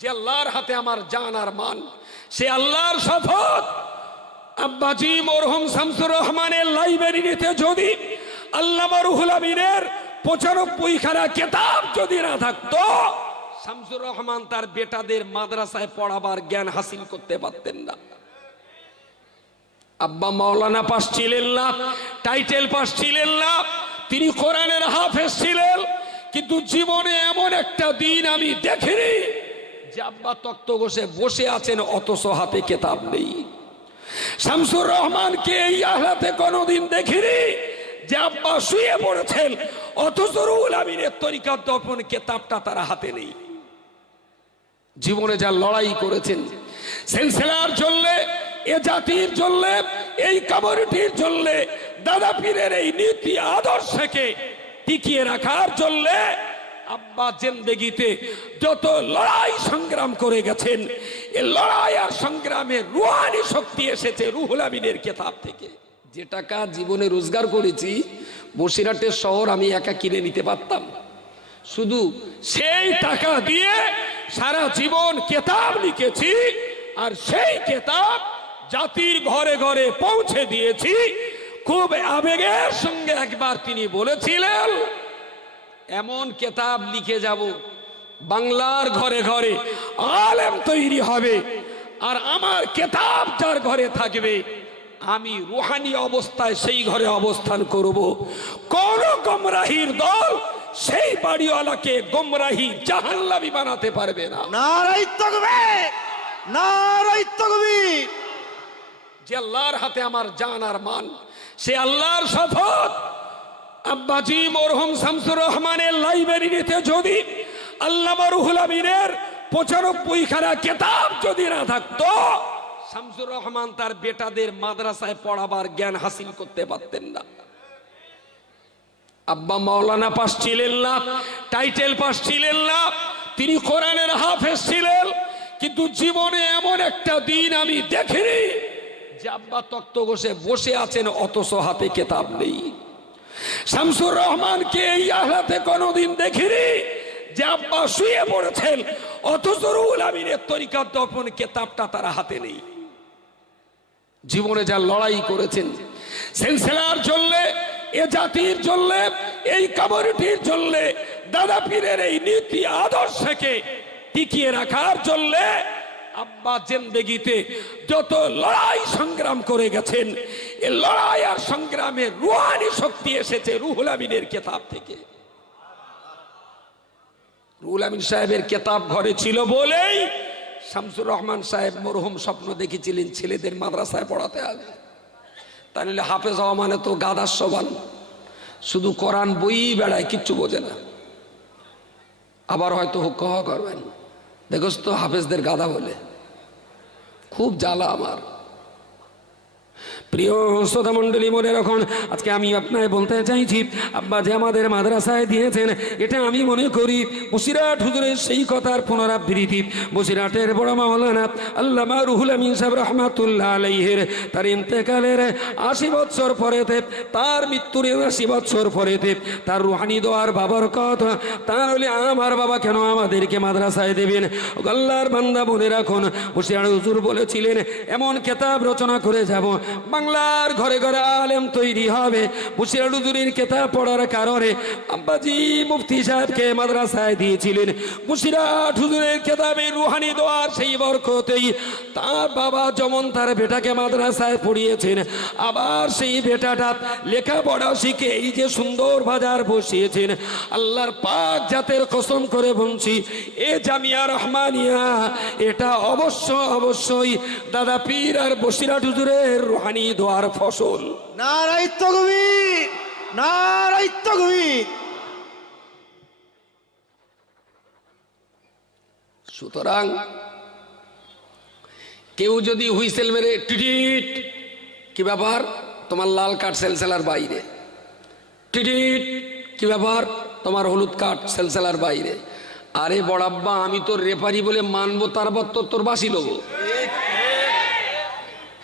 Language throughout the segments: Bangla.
যে আল্লাহর হাতে আমার জান আর মান, সে আল্লাহর শপথ। আব্বাজি, মরহুম শামসুর রহমানের লাইব্রেরিতে যদি আল্লাহ রুহুল আমিনের পঁচানব্বই খানা কেতাব যদি না থাকতো, শামসুর রহমান তার বেটাদের মাদ্রাসায় পড়াবার জ্ঞান হাসিল করতে পারতেন না। আব্বা মাওলানা পাস ছিলেন না, টাইটেল পাস ছিলেন না, তিনি কোরআনের হাফেজ ছিলেন, কিন্তু জীবনে এমন একটা দিন আমি দেখিনি। যে আব্বা তক্ত বসে আছেন, অথচ হাতে কেতাব নেই। শামসুর রহমানকে এই আহ্লাতে কোনোদিন দেখিনি? যে আব্বা শুয়ে পড়েছেন, অথচ রুহুল আমিনের তরিকার দর্পণ কেতাবটা তার হাতে নেই। জীবনে যা লড়াই করেছেন সেন্সেলার চললে এ জাতির চললে এই কমিউনিটির চললে দাদা পীরের এই নীতি আদর্শকে টিকিয়ে রাখার চললে আব্বা জেন্দেগিতে যত লড়াই সংগ্রাম করে গেছেন, এ লড়াই আর সংগ্রামে রুহানি শক্তি এসেছে রুহুল আমিনের কেতাব থেকে। যে টাকা জীবনে রোজগার করেছি, বসিরহাটের শহর আমি একা কিনে নিতে পারতাম। শুধু সেই টাকা দিয়ে সারা জীবন কেতাব লিখেছি, আর সেই কেতাব জাতির ঘরে ঘরে পৌঁছে দিয়েছি। খুব আবেগের সঙ্গে একবার তিনি বলেছিলেন এমন কেতাব লিখে যাব বাংলার ঘরে ঘরে আলেম তৈরি হবে আর আমার কেতাব যার ঘরে থাকবে আমি রুহানি অবস্থায় সেই ঘরে অবস্থান করব। কোন গমরাহির দল সেই বাড়িওয়ালাকে গমরাহি জাহান্নাবি বানাতে পারবে না। নারাই তকবে নারাই তকবীর। যে আল্লাহর হাতে আমার জান আর মান সে আল্লাহর শপথ আব্বাজি শামসুর রহমানের লাইব্রেরিতে যদি রুহুল আমিনের কেতাব যদি না থাকতো, শামসুর রহমান তার বেটাদের মাদ্রাসায় পড়াবার জ্ঞান হাসিল করতে পারতেন না। আব্বা মাওলানা পাস ছিলেন না, টাইটেল পাস ছিলেন না, তিনি কোরআনের হাফেজ ছিলেন, কিন্তু জীবনে এমন একটা দিন আমি দেখিনি যে আব্বা তক্ত বসে বসে আছেন, অথচ হাতে কেতাব নেই। শামসুর রহমানকে এই আহ্লাতে কোনোদিন দেখিনি যে আব্বা শুয়ে পড়েছেন। অথচ রুহুল আমিনের তরিকার দর্পণ কেতাবটা তার হাতে নেই। জীবনে যা লড়াই করেছেন সেন্সেলার চললে এ জাতির চললে এই কমিউনিটির চললে দাদা পীরের এই নীতি আদর্শকে টিকিয়ে রাখার চললে আব্বা জেন্দেগিতে যত লড়াই সংগ্রাম করে গেছেন, এ লড়াই আর সংগ্রামে রুহানি শক্তি এসেছে রুহুল আমিনের কেতাব থেকে। রুহুল আমিন সাহেবের কেতাব ঘরে ছিল বলেই শামসুর রহমান সাহেব মরহুম স্বপ্ন দেখেছিলেন ছেলেদের মাদ্রাসায় পড়াতে হবে। তাহলে হাফেজ হওয়া তো গাদার সবান শুধু কোরআন বই বেড়ায়, কিচ্ছু বোঝে না। আবার হয়তো হুক্ক হওয়া করবেন। দেখোস তো হাফেজদের গাদা বলে। খুব জ্বালা আমার। প্রিয় শ্রোতা মণ্ডলী মনে রাখুন, আজকে আমি আপনায় বলতে চাইছি, আব্বা যে আমাদের মাদ্রাসায় দিয়েছেন, এটা আমি মনে করি বসিরাট হুজুরের সেই কথার পুনরাবৃত্তি। বসিরাটের বড় মাওলানা আল্লামা রুহুল আমিন সাহেব রহমাতুল্লাহ আলাইহের, তার ইন্তেকালের আশি বছর পরেতে, তার মৃত্যুর আশি বছর পরেতে, তার রুহানি দোয়ার বাবার কথা তাহলে আমার বাবা কেন আমাদেরকে মাদ্রাসায় দেবেন? গল্লার বান্দা মনে রাখুন বসিরাট হুজুর বলেছিলেন, এমন কেতাব রচনা করে যাব বাংলার ঘরে ঘরে আলেম তৈরি হবে। হুজুরের কেতাব পড়ার কারণে আব্বাজি মুফতি সাহেবকে মাদ্রাসায় দিয়েছিলেন। বসিরাট হুজুরের কেতাবে রুহানি দোয়ার সেই বরকতেই তার বাবা যেমন তার বেটাকে মাদ্রাসায় পড়িয়েছেন, আবার সেই বেটাটা লেখাপড়া শিখে এই যে সুন্দর বাজার বসিয়েছেন। আল্লাহর পাক জাতের কসম করে বলছি, এ জামিয়া রহমানিয়া, এটা অবশ্য অবশ্যই দাদা পীর আর বসিরাট হুজুরের রুহানি দোয়ার ফসল। নারাই তকবীর নারাই তকবীর। সুতরাং কেউ যদি হুইসেল মেরে টিটিট কি ব্যাপার? তোমার লাল কাঠ সেলসেলার বাইরে। টিটিট কি ব্যাপার? তোমার হলুদ কাঠ সেলসেলার বাইরে। আরে বড়াব্বা আমি তোর রেফারি বলে মানবো তারপর তোর তোর বাসি লোক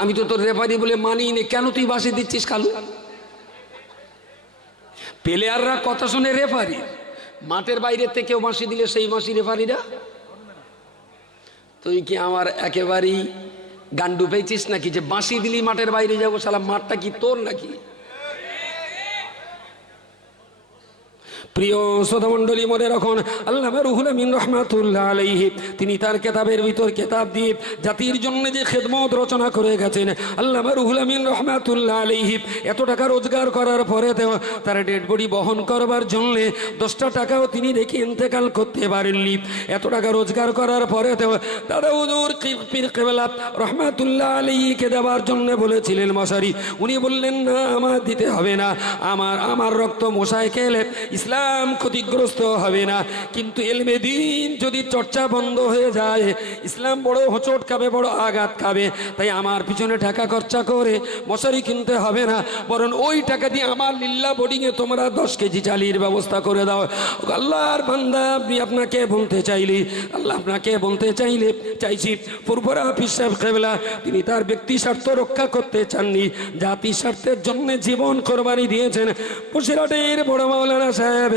আমি তো তোর রেফারি বলে মানি নে। কেন তুই বাসে দিচ্ছিস কালু? প্লেয়াররা কথা শুনে রেফারি। মাঠের বাইরে থেকেও বাঁশি দিলে সেই বাঁশি রেফারিরা? তুই কি আমার একেবারেই গান্ডু পেয়েছিস নাকি যে বাঁশি দিলি মাঠের বাইরে যাব সালা মাঠটা কি তোর নাকি? প্রিয় শ্রোতামণ্ডলী, মনে রাখুন আল্লাহ রুহুল আমিন রহমাতুল্লাহ আলাইহি, তিনি তার কেতাবের ভিতর কেতাব দিয়ে জাতির জন্য যে খেদমত রচনা করে গেছেন আল্লাহ রুহুল আমিন রহমাতুল্লাহ আলাইহি, এত টাকা রোজগার করার পরে তার ডেড বডি বহন করবার জন্যে দশটা টাকাও তিনি রেখে ইন্তেকাল করতে পারেননি। এত টাকা রোজগার করার পরে দাদা উজুর পীর কেবলা রহমাতুল্লাহ আলাইহিকে দেওয়ার জন্য বলেছিলেন মশারি, উনি বললেন, না, আমার দিতে হবে না। আমার আমার রক্ত মশায় খেলে ইসলাম ক্ষতিগ্রস্ত হবে না। কিন্তু এলমে দিন যদি চর্চা বন্ধ হয়ে যায়, ইসলাম বড় হোঁচট খাবে, বড় আঘাত খাবে। তাই আমার পিছনে টাকা খরচা করে মশারি কিনতে হবে না। বরং ওই টাকা দিয়ে আমার লিল্লা বোর্ডিংয়ে তোমরা দশ কেজি চালির ব্যবস্থা করে দাও। আল্লাহর বান্দা আপনি আপনাকে বলতে চাইলে, আল্লাহ আপনাকে বলতে চাইলে, চাইছি, পূর্বরা সাহেব কেবলা, তিনি তার ব্যক্তি স্বার্থ রক্ষা করতে চাননি। জাতি স্বার্থের জন্য জীবন কোরবানি দিয়েছেন। বসিরহাটের বড় মাওলানা সাহেব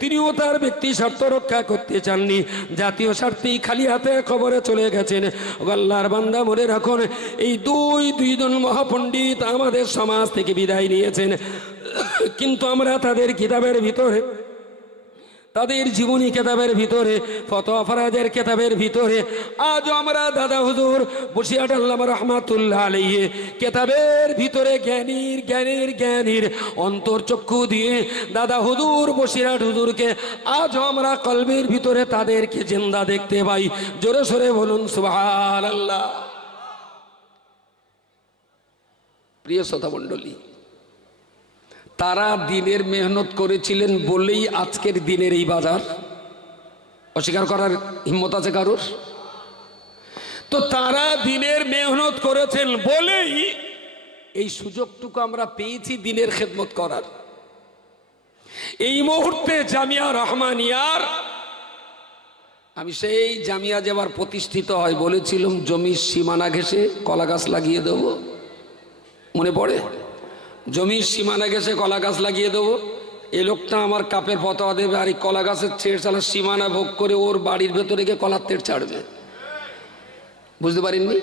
তিনিও তার ব্যক্তি স্বার্থ রক্ষা করতে চাননি। জাতীয় স্বার্থেই খালি হাতে খবরে চলে গেছেন। গল্লার বান্দা মনে রাখুন, এই দুই দুইজন মহাপণ্ডিত আমাদের সমাজ থেকে বিদায় নিয়েছেন। কিন্তু আমরা তাদের কিতাবের ভিতরে তাদের জীবনী কেতাবের ভিতরে ফতোয়া ফরাজের কেতাবের ভিতরে আজ আমরা দাদা হুজুর বসিয়াট আল্লাহ রহমাতুল্লাহ আলাইহে কেতাবের ভিতরে জ্ঞানীর জ্ঞানীর জ্ঞানীর অন্তর্চক্ষু দিয়ে দাদা হুজুর বসিরাট হুজুরকে আজ আমরা কলবের ভিতরে তাদেরকে জিন্দা দেখতে পাই। জোরে সোরে বলুন সুবহান আল্লাহ প্রিয় শ্রোতা মণ্ডলী তারা দিনের মেহনত করেছিলেন বলেই আজকের দিনের এই বাজার। অস্বীকার করার হিম্মত আছে কারোর? তো তারা দিনের মেহনত করেছেন বলেই এই সুযোগটুকু আমরা পেয়েছি দিনের খেদমত করার। এই মুহূর্তে জামিয়া রহমানিয়ার, আমি সেই জামিয়া যাবার প্রতিষ্ঠিত হয় বলেছিলাম, জমির সীমানা ঘেসে কলা গাছ লাগিয়ে দেব। মনে পড়ে? জমির সীমানা গেছে, কলা গাছ লাগিয়ে দেবো। এই লোকটা আমার কাপের ফতোয়া দেবে আর এই কলা গাছের ছেড় চালা সীমানা ভোগ করে ওর বাড়ির ভেতরে গিয়ে কলার তেড় ছাড়বে। বুঝতে পারিনি?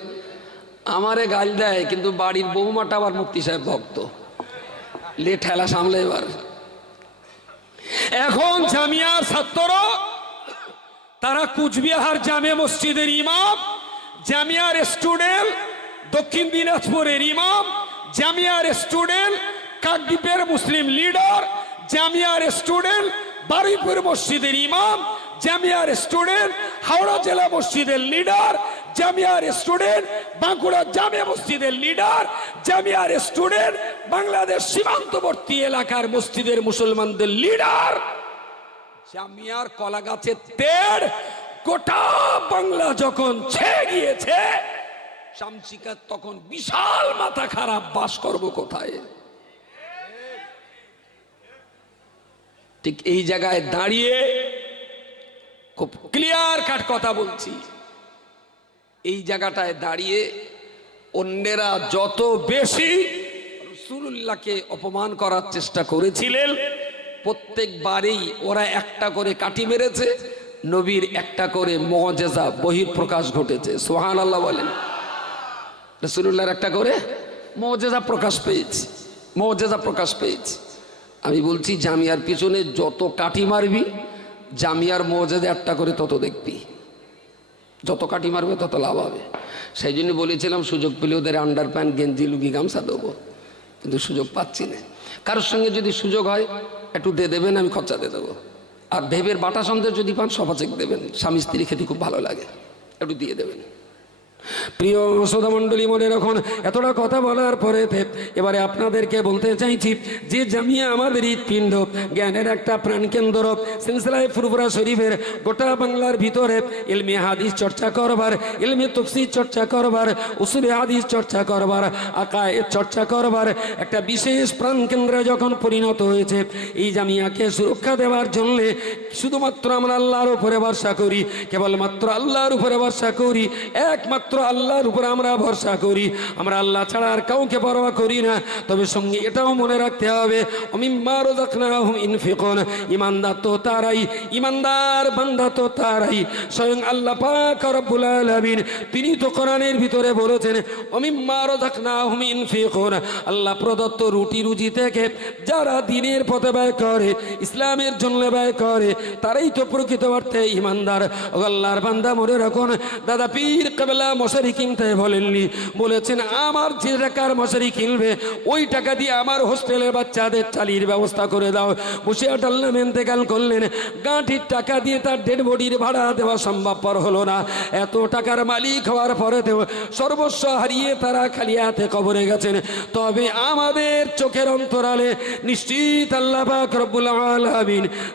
আমারে গাল দেয়, কিন্তু বাড়ির বৌমাটা আবার মুক্তি সাহেব ভক্ত। লে ঠেলা সামলে এবার। এখন জামিয়ার ছাত্র তারা কুচবিহার জামে মসজিদের ইমাম, জামিয়ার স্টুডেন্ট, দক্ষিণ দিনাজপুরের ইমাম জামিয়ার স্টুডেন্ট, কাকদ্বীপের মুসলিম লিডার, জামিয়ার স্টুডেন্ট, বারুইপুর মসজিদের ইমাম, জামিয়ার স্টুডেন্ট, হাওড়া জেলা মসজিদের লিডার, জামিয়ার স্টুডেন্ট, বাঁকুড়া জামিয়া মসজিদের লিডার, জামিয়ার স্টুডেন্ট, বাংলাদেশ সীমান্তবর্তী এলাকার মসজিদের মুসলমানদের লিডার। জামিয়ার কলা গাছের তেড় গোটা বাংলা যখন ছেয়ে গিয়েছে শামসিকার তখন বিশাল মাথা খারাপ বাস করব কোথায়? ঠিক এই জায়গায় দাঁড়িয়ে খুব ক্লিয়ার কাট কথা বলছি। এই জায়গাটায় দাঁড়িয়ে অন্যেরা যত বেশি রসুল্লাহকে অপমান করার চেষ্টা করেছিলেন, প্রত্যেকবারেই ওরা একটা করে কাটি মেরেছে, নবীর একটা করে মজেজা বহির প্রকাশ ঘটেছে। সোহান আল্লাহ বলেন। রসুল্লাহর একটা করে মজেজা প্রকাশ পেয়েছি মজেজা প্রকাশ পেয়েছি। আমি বলছি, জামিয়ার পিছনে যত কাঠি মারবি, জামিয়ার মজেদা একটা করে তত দেখবি। যত কাঠি মারবে, তত লাভ হবে। সেই জন্য বলেছিলাম, সুযোগ পেলে ওদের আন্ডার প্যান্ট গেঞ্জি, লুঙ্গি, গামছা দেবো। কিন্তু সুযোগ পাচ্ছি না। কারোর সঙ্গে যদি সুযোগ হয়, একটু দিয়ে দেবেন, আমি খরচা দিয়ে দেবো। আর ভেবের বাটা সন্দেহ যদি পান সফাচেক দেবেন। স্বামী স্ত্রী খেতে খুব ভালো লাগে। একটু দিয়ে দেবেন। প্রিয় শ্রোতা মণ্ডলী মনে রাখুন, এতটা কথা বলার পরে এবারে আপনাদেরকে বলতে চাইছি যে জামিয়া আমাদের হৃৎপিণ্ড, জ্ঞানের একটা প্রাণকেন্দ্র, সিলসিলায় ফুরফুরা শরীফের গোটা বাংলার ভিতরে ইলমি হাদিস চর্চা করবার, ইলমি তফসির চর্চা করবার, উসুলে হাদিস চর্চা করবার আকায়ের চর্চা করবার একটা বিশেষ প্রাণকেন্দ্রে যখন পরিণত হয়েছে, এই জামিয়াকে সুরক্ষা দেওয়ার জন্যে শুধুমাত্র আমরা আল্লাহর উপরে ভরসা করি, কেবলমাত্র আল্লাহর উপরে ভরসা করি, একমাত্র একমাত্র আল্লাহর উপর আমরা ভরসা করি। আমরা আল্লাহ ছাড়া আর কাউকে পরোয়া করি না। তবে সঙ্গে এটাও মনে রাখতে হবে ইনফিকুন। ইমানদার তো তারাই, ইমানদার বান্দা তো তারাই। স্বয়ং আল্লাহ পাক রব্বুল আলামিন, তিনি তো কোরআনের ভিতরে বলেছেন অমিম্মার ইনফিকুন। আল্লাহ প্রদত্ত রুটি রুজি থেকে যারা দিনের পথে ব্যয় করে, ইসলামের জন্য ব্যয় করে, তারাই তো প্রকৃত অর্থে ইমানদার। ও আল্লাহর বান্দা মনে রাখুন, দাদা পীর কেবলা মশারি কিনতে বলেননি। বলেছেন, আমার যে টাকার মশারি কিনবে, ওই টাকা দিয়ে আমার হোস্টেলের বাচ্চাদের চালির ব্যবস্থা করে দাও। বসে আটাল্লা মেন্তেকাল করলেন। গাঁঠির টাকা দিয়ে তার ডেড বডির ভাড়া দেওয়া সম্ভবপর হলো না। এত টাকার মালিক হওয়ার পরেতেও সর্বস্ব হারিয়ে তারা খালি হাতে কবরে গেছেন। তবে আমাদের চোখের অন্তরালে নিশ্চিত আল্লাহ পাক রব্বুল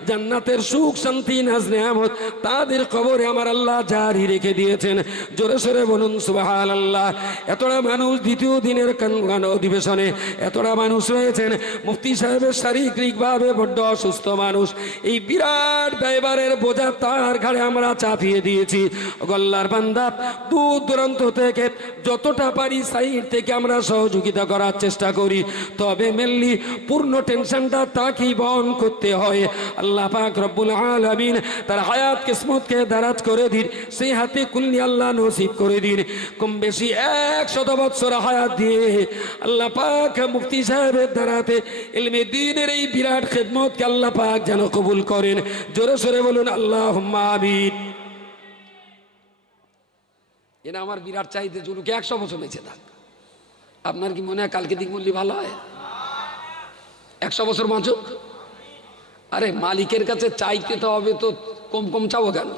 জান্নাতের সুখ, শান্তি নাজ নেয়ামত তাদের কবরে আমার আল্লাহ জারি রেখে দিয়েছেন। জোরে সোরে বলুন সুবাহান আল্লাহ এতটা মানুষ দ্বিতীয় দিনের অধিবেশনে, এতটা মানুষ রয়েছেন, মুফতি সাহেবের শারীরিকভাবে বড্ড অসুস্থ মানুষ। এই বিরাট ব্যয়বারের বোঝা তার ঘাড়ে আমরা চাপিয়ে দিয়েছি। গল্লার বান্দা, দূর দূরান্ত থেকে যতটা পারি সাইড থেকে আমরা সহযোগিতা করার চেষ্টা করি। তবে মেনলি পূর্ণ টেনশনটা তাকেই বহন করতে হয়। আল্লাহ পাক রব্বুল আলামিন তার হায়াত কিসমতকে দারাজ করে দিন। সেই হাতে কুলনি আল্লাহ নসিব করে দিন। কম বেশি এক শত বৎসর হায়াত দিয়ে আল্লাহ পাক মুফতি সাহেবের দ্বারাতে ইলমে দিনের এই বিরাট খেদমতকে আল্লাহ পাক যেন কবুল করেন। জোরে সোরে বলুন আল্লাহ আমিন। এরা আমার বিরাট চাইতে জুলুকে একশো বছর বেঁচে থাক। আপনার কি মনে হয় কালকে দিক মূল্য ভালো হয়? একশো বছর বাঁচুক? আরে মালিকের কাছে চাইতে তো হবে তো কম কম চাবো কেন?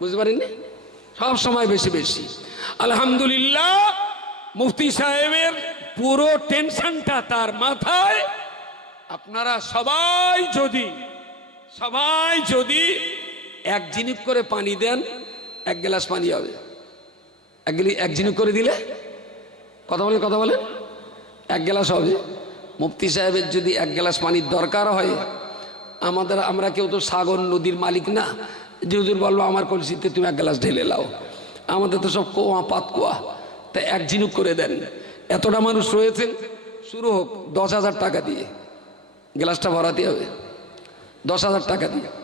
বুঝতে পারেননি সব সময় বেশি বেশি। আলহামদুলিল্লাহ, মুফতি সাহেবের পুরো টেনশনটা তার মাথায়। আপনারা সবাই যদি সবাই যদি এক জিনিস করে পানি দেন, এক গ্লাস পানি হবে। এক এক জিনিস করে দিলে? কথা বলেন কথা বলেন। এক গ্লাস হবে। মুফতি সাহেবের যদি এক গ্লাস পানির দরকার হয়, আমাদের আমরা কেউ তো সাগর নদীর মালিক না। যে হুজুর বলব আমার কলসিতে তুমি এক গ্লাস ঢেলে লাও। আমাদের তো সব কোয়া, পাত কোয়া। তা এক ঝিনুক করে দেন। এতটা মানুষ রয়েছেন, শুরু হোক, দশ হাজার টাকা দিয়ে। গ্লাসটা ভরাতে হবে। দশ হাজার টাকা দিয়ে।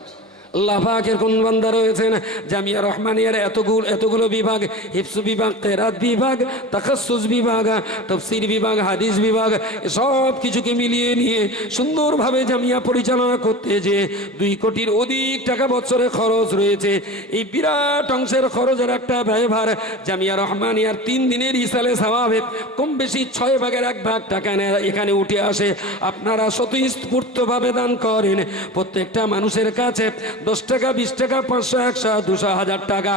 আল্লাহ পাকের কোন বান্দা রয়েছেন? জামিয়া রহমানিয়ার এতগুলো এতগুলো বিভাগ হিফস বিভাগ, কেরাত বিভাগ তাকাসুস বিভাগ, তফসির বিভাগ, হাদিস বিভাগ সব কিছুকে মিলিয়ে নিয়ে সুন্দরভাবে জামিয়া পরিচালনা করতে যে দুই কোটির অধিক টাকা বছরে খরচ রয়েছে। এই বিরাট অংশের খরচের একটা ব্যয়ভার জামিয়া রহমানিয়ার তিন দিনের ইসালে স্বভাবে কম বেশি ছয় ভাগের এক ভাগ টাকা এখানে উঠে আসে। আপনারা স্বতঃস্ফূর্তভাবে দান করেন। প্রত্যেকটা মানুষের কাছে দশ টাকা, বিশ টাকা, পাঁচশো, একশো, দুশো, হাজার টাকা।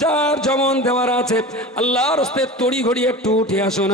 যার যেমন দেওয়ার আছে, আল্লাহর হস্তে তড়ি ঘড়ি একটু উঠে আসুন।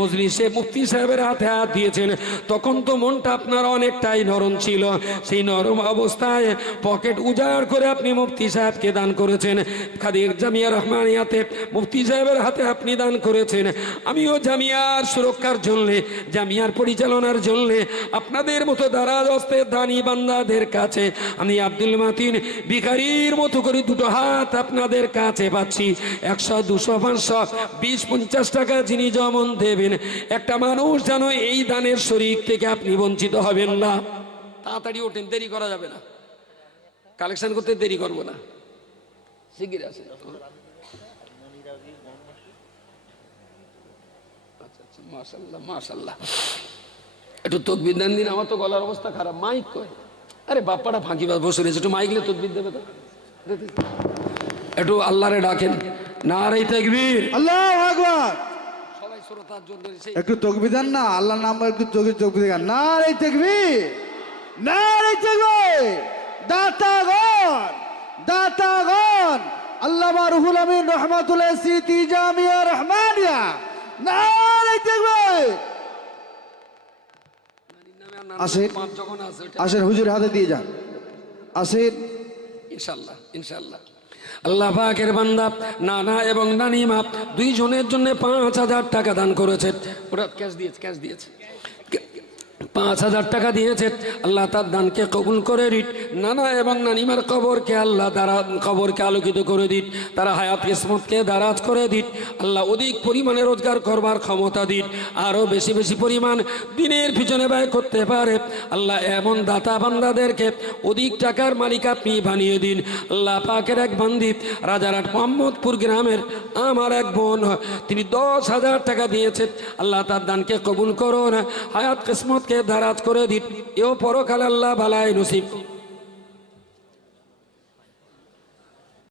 মজলি সে মুফতি সাহেবের হাতে হাত দিয়েছেন। তখন তো মনটা আপনার অনেকটাই নরম ছিল। সেই নরম অবস্থায় পকেট উজাড় করে আপনি মুফতি সাহেবকে দান করেছেন। খাদির জামিয়া রহমানিয়াতে মুফতি সাহেবের হাতে আপনি দান করেছেন। আমিও জামিয়ার সুরক্ষার জন্য, জামিয়ার পরিচালনার জন্য আপনাদের মতো দারাজ হস্তে দানি বান্দাদের কাছে আমি আব্দুল মাতিন ভিখারির মতো করে দুটো হাত আপনাদের কাছে পাচ্ছি। একশো, দুশো, পাঁচশো, বিশ, পঞ্চাশ টাকা যিনি যেমন দেবেন। একটা মানুষ যেন এই দানের শরীর থেকে আপনি বঞ্চিত হবেন না। তাড়াতাড়ি ওঠেন, দেরি করা যাবে না। কালেকশন করতে দেরি করব না। শিগগির আছে মাশাল্লাহ মাশাল্লাহ একটু তকবির দেন দিন, আমার তো গলার অবস্থা খারাপ। মাইক কয়? আরে বাপ্পাটা ফাঁকি বাজ বসে রয়েছে একটু মাইকলে তকবির দেবে তো। একটু আল্লাহরে ডাকেন। না রে তকবীর। আল্লাহ আকবার। সবাই শ্রোতার জন্য একটু তকবি দেন না আল্লাহর নাম একটু চোখে চোখ দেন না রে দেখবি না রে দেখবি দাতাগণ দাতাগণ আল্লামা রুহুল আমিন রহমাতুল্লাহ সিটি জামিয়া রহমানিয়া। না রে দেখবি নামে আর নাম আসেন। ওটা আসেন হুজুর হাতে দিয়ে যান। আসেন ইনশাল্লাহ ইনশাল্লাহ। আল্লাহ পাকের বান্দা নানা এবং নানিমা দুইজনের জন্য পাঁচ হাজার টাকা দান করেছে। ওরা ক্যাশ দিয়েছে ক্যাশ দিয়েছে। পাঁচ হাজার টাকা দিয়েছে। আল্লাহ তার দানকে কবুল করে দিন নানা এবং নানিমার কবরকে আল্লাহ দ্বারা কবরকে আলোকিত করে দিন তারা হায়াত কিসমতকে দারাজ করে দিন আল্লাহ অধিক পরিমাণে রোজগার করবার ক্ষমতা দিন আরও বেশি বেশি পরিমাণ দিনের পিছনে ব্যয় করতে পারে। আল্লাহ এমন দাতা বান্দাদেরকে অধিক টাকার মালিক আপনি বানিয়ে দিন। আল্লাহ পাকের এক বান্দি রাজারহাট মোহাম্মদপুর গ্রামের আমার এক বোন, তিনি দশ হাজার টাকা দিয়েছেন আল্লাহ তার দানকে কবুল করো না হায়াত কিসমতকে দারাজ করে দিন। এও পরকাল আল্লাহ ভালায় নসিব।